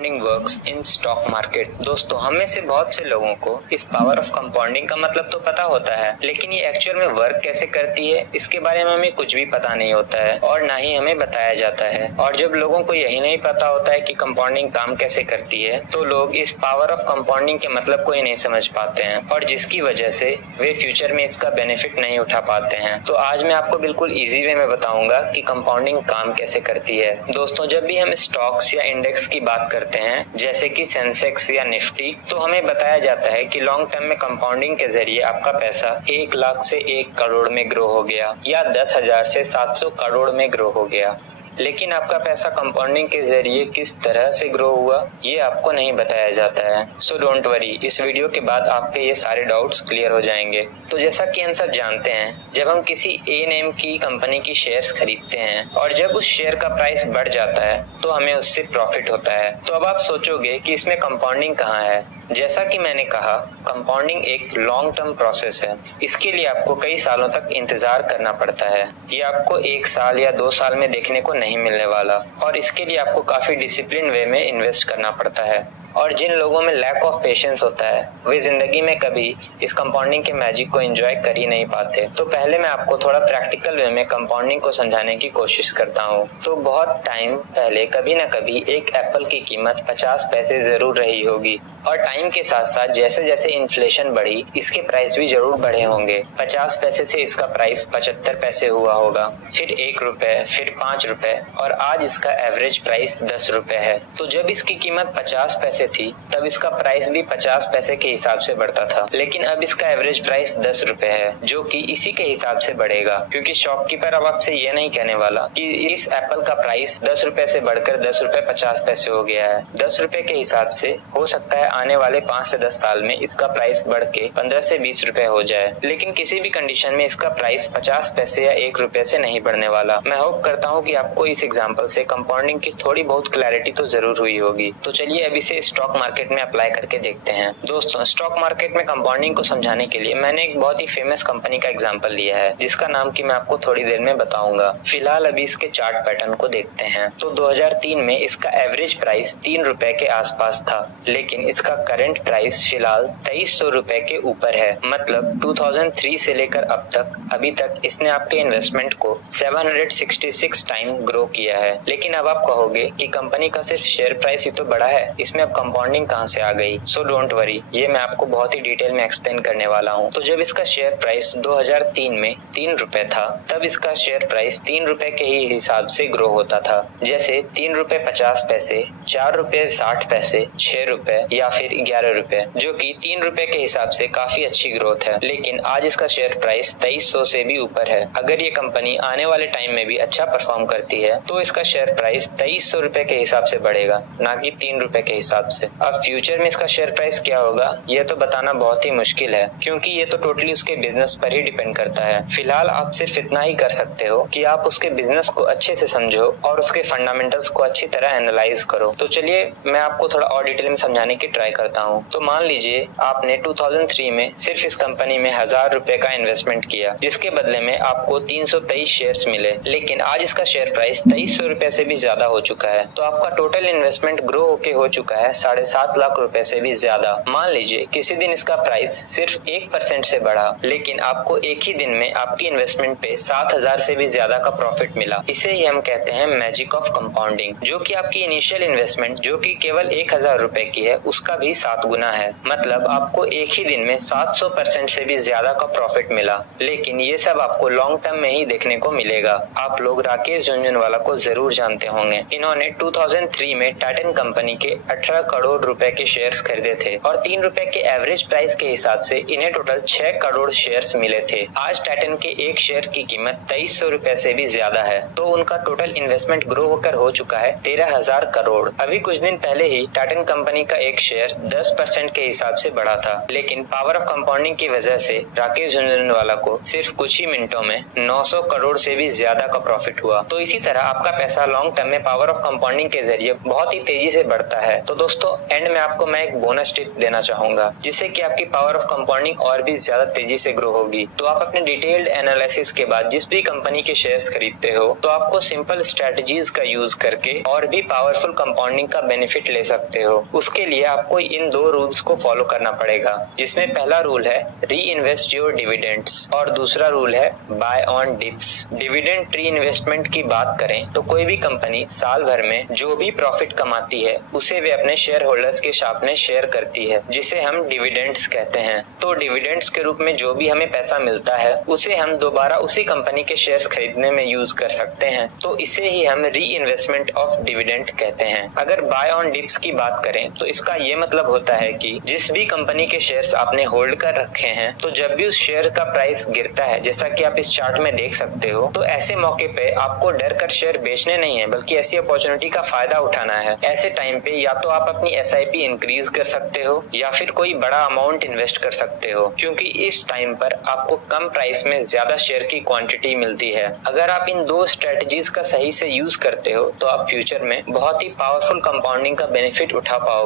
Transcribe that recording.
Compounding works in stock market. दोस्तों, हम में से बहुत से लोगों को इस पावर ऑफ कंपाउंडिंग का मतलब तो पता होता है, लेकिन ये एक्चुअल में वर्क कैसे करती है इसके बारे में हमें कुछ भी पता नहीं होता है और ना ही हमें बताया जाता है। और जब लोगों को यही नहीं पता होता है कि कंपाउंडिंग काम कैसे करती है, तो लोग इस पावर ऑफ कंपाउंडिंग के मतलब को ही नहीं समझ पाते हैं और जिसकी वजह से वे फ्यूचर में इसका बेनिफिट नहीं उठा पाते हैं। तो आज मैं आपको बिल्कुल इजी वे में बताऊंगा कि कंपाउंडिंग काम कैसे करती है। दोस्तों, जब भी हम स्टॉक्स या इंडेक्स की बात करते हैं, जैसे कि सेंसेक्स या निफ्टी, तो हमें बताया जाता है कि लॉन्ग टर्म में कंपाउंडिंग के जरिए आपका पैसा 1 लाख से 1 करोड़ में ग्रो हो गया या 10,000 से 700 करोड़ में ग्रो हो गया। लेकिन आपका पैसा कंपाउंडिंग के जरिए किस तरह से ग्रो हुआ ये आपको नहीं बताया जाता है। सो डोंट वरी, इस वीडियो के बाद आपके ये सारे डाउट्स क्लियर हो जाएंगे। तो जैसा कि हम सब जानते हैं, जब हम किसी ए नेम की कंपनी की शेयर्स खरीदते हैं और जब उस शेयर का प्राइस बढ़ जाता है तो हमें उससे प्रॉफिट होता है। तो अब आप सोचोगे कि इसमें कंपाउंडिंग कहाँ है। जैसा कि मैंने कहा, कंपाउंडिंग एक लॉन्ग टर्म प्रोसेस है। इसके लिए आपको कई सालों तक इंतजार करना पड़ता है। ये आपको 1 साल या 2 साल में देखने को नहीं मिलने वाला और इसके लिए आपको काफी डिसिप्लिन वे में इन्वेस्ट करना पड़ता है। और जिन लोगों में लैक ऑफ पेशेंस होता है वे जिंदगी में कभी इस कंपाउंडिंग के मैजिक को एंजॉय कर ही नहीं पाते। तो पहले मैं आपको थोड़ा प्रैक्टिकल वे में कंपाउंडिंग को समझाने की कोशिश करता हूँ। तो बहुत टाइम पहले कभी ना कभी एक एप्पल की कीमत 50 पैसे जरूर रही होगी और टाइम के साथ साथ जैसे जैसे इन्फ्लेशन बढ़ी इसके प्राइस भी जरूर बढ़े होंगे। 50 पैसे से इसका प्राइस 75 पैसे हुआ होगा, फिर 1 रुपए, फिर 5 रुपए और आज इसका एवरेज प्राइस 10 रुपए है। तो जब इसकी कीमत 50 पैसे थी तब इसका प्राइस भी 50 पैसे के हिसाब से बढ़ता था, लेकिन अब इसका एवरेज प्राइस 10 रुपए है, जो कि इसी के हिसाब से बढ़ेगा, क्योंकि शॉपकीपर अब आपसे ये नहीं कहने वाला कि इस एप्पल का प्राइस 10 रुपए से बढ़कर 10 रुपए 50 पैसे हो गया है। 10 रुपए के हिसाब से हो सकता है आने वाले 5 से 10 साल में इसका प्राइस बढ़ के 15 से 20 रुपए हो जाए, लेकिन किसी भी कंडीशन में इसका प्राइस 50 पैसे या 1 रुपए से नहीं बढ़ने वाला। मैं होप करता हूँ कि आपको इस एग्जाम्पल से कंपाउंडिंग की थोड़ी बहुत क्लैरिटी तो जरूर हुई होगी। तो चलिए अब इसे स्टॉक मार्केट में अप्लाई करके देखते हैं। दोस्तों, स्टॉक मार्केट में कंपाउंडिंग को समझाने के लिए मैंने एक बहुत ही फेमस कंपनी का एग्जांपल लिया है, जिसका नाम की मैं आपको थोड़ी देर में बताऊंगा। फिलहाल अभी इसके चार्ट पैटर्न को देखते हैं। तो 2003 में इसका एवरेज प्राइस 3 रुपए के आसपास था, लेकिन इसका करंट प्राइस फिलहाल 2300 रुपए के ऊपर है। मतलब 2003 से लेकर अब तक अभी तक इसने आपके इन्वेस्टमेंट को 766 टाइम ग्रो किया है। लेकिन अब आप कहोगे कि कंपनी का सिर्फ शेयर प्राइस ही तो बढ़ा है, इसमें अब कंपाउंडिंग कहां से आ गई। सो डोंट वरी, ये मैं आपको बहुत ही डिटेल में एक्सप्लेन करने वाला हूं। तो जब इसका शेयर प्राइस 2003 में 3 रुपए था, तब इसका शेयर प्राइस 3 रुपए के ही हिसाब से ग्रो होता था। जैसे 3 रुपए 50 पैसे, 4 रुपए 60 पैसे, 6 रुपए या फिर 11 रुपए, जो कि 3 रुपए के हिसाब से काफी अच्छी ग्रोथ है। लेकिन आज इसका शेयर प्राइस 2300 से भी ऊपर है। अगर ये कंपनी आने वाले टाइम में भी अच्छा परफॉर्म करती है तो इसका शेयर प्राइस 2300 रुपए के हिसाब से बढ़ेगा, ना कि 3 रुपए के हिसाब से। अब फ्यूचर में इसका शेयर प्राइस क्या होगा ये तो बताना बहुत ही मुश्किल है, क्योंकि ये तो टोटली उसके बिजनेस पर ही डिपेंड करता है। फिलहाल आप सिर्फ इतना ही कर सकते हो कि आप उसके बिजनेस को अच्छे से समझो और उसके फंडामेंटल्स को अच्छी तरह एनालाइज करो। तो चलिए मैं आपको थोड़ा और डिटेल में समझाने की ट्राई करता हूँ। तो मान लीजिए आपने 2003 में सिर्फ इस कंपनी में 1000 रुपए का इन्वेस्टमेंट किया, जिसके बदले में आपको 323 शेयर्स मिले, लेकिन आज इसका शेयर प्राइस 2300 रुपए से भी ज्यादा हो चुका है। तो आपका टोटल इन्वेस्टमेंट ग्रो होके हो चुका है 7.5 लाख रुपए से भी ज्यादा। मान लीजिए किसी दिन इसका प्राइस सिर्फ 1% से बढ़ा, लेकिन आपको एक ही दिन में आपकी इन्वेस्टमेंट पे 7000 से भी ज्यादा का प्रॉफिट मिला। इसे ही हम कहते हैं मैजिक ऑफ कंपाउंडिंग, जो कि आपकी इनिशियल इन्वेस्टमेंट जो कि केवल 1000 रुपए की है उसका भी 7 गुना है। मतलब आपको एक ही दिन में 700% से भी ज्यादा का प्रॉफिट मिला। लेकिन ये सब आपको लॉन्ग टर्म में ही देखने को मिलेगा। आप लोग राकेश झुनझुनवाला को जरूर जानते होंगे। इन्होंने 2003 में टाइटन कंपनी के 18 करोड़ रुपए के शेयर्स खरीदे थे और 3 रुपए के एवरेज प्राइस के हिसाब से इन्हें टोटल 6 करोड़ शेयर्स मिले थे। आज टाइटन के एक शेयर की कीमत 2300 रुपए से भी ज्यादा है। तो उनका टोटल इन्वेस्टमेंट ग्रो होकर हो चुका है 13,000 करोड़। अभी कुछ दिन पहले ही टाइटन कंपनी का एक शेयर 10% के हिसाब से बढ़ा था, लेकिन पावर ऑफ कंपाउंडिंग की वजह से राकेश झुनझुनवाला को सिर्फ कुछ ही मिनटों में 900 करोड़ से भी ज्यादा का प्रॉफिट हुआ। तो इसी तरह आपका पैसा लॉन्ग टर्म में पावर ऑफ कंपाउंडिंग के जरिए बहुत ही तेजी से बढ़ता है। तो दोस्तों दोस्तों एंड में आपको मैं एक बोनस टिप देना चाहूंगा जिससे कि आपकी पावर ऑफ कंपाउंडिंग और भी ज्यादा तेजी से ग्रो होगी। तो आप अपने डिटेल्ड एनालिसिस के बाद जिस भी कंपनी के शेयर्स खरीदते हो तो आपको सिंपल स्ट्रेटजीज का यूज करके और भी पावरफुल कंपाउंडिंग का बेनिफिट ले सकते हो। उसके लिए आपको इन 2 रूल्स को फॉलो करना पड़ेगा, जिसमें पहला रूल है री इन्वेस्ट योर डिविडेंड्स और दूसरा रूल है बाय ऑन डिप्स। डिविडेंड री इन्वेस्टमेंट की बात करें तो कोई भी कंपनी साल भर में जो भी प्रॉफिट कमाती है उसे वे अपने शेयर होल्डर्स के साथ में शेयर करती है, जिसे हम डिविडेंड्स कहते हैं। तो डिविडेंड्स के रूप में जो भी हमें पैसा मिलता है उसे हम दोबारा उसी कंपनी के शेयर्स खरीदने में यूज कर सकते हैं। तो इसे ही हम री इन्वेस्टमेंट ऑफ डिविडेंड कहते हैं। अगर बाय ऑन डिप्स की बात करें तो इसका ये मतलब होता है कि जिस भी कंपनी के शेयर्स आपने होल्ड कर रखे हैं तो जब भी उस शेयर का प्राइस गिरता है, जैसा कि आप इस चार्ट में देख सकते हो, तो ऐसे मौके पे आपको डर कर शेयर बेचने नहीं है बल्कि ऐसी अपॉर्चुनिटी का फायदा उठाना है। ऐसे टाइम पे या तो आप अपनी SIP इंक्रीज कर सकते हो या फिर कोई बड़ा अमाउंट इन्वेस्ट कर सकते हो, क्योंकि इस टाइम पर आपको कम प्राइस में ज्यादा शेयर की क्वांटिटी मिलती है। अगर आप इन 2 स्ट्रेटजीज का सही से यूज करते हो तो आप फ्यूचर में बहुत ही पावरफुल कंपाउंडिंग का बेनिफिट उठा पाओगे।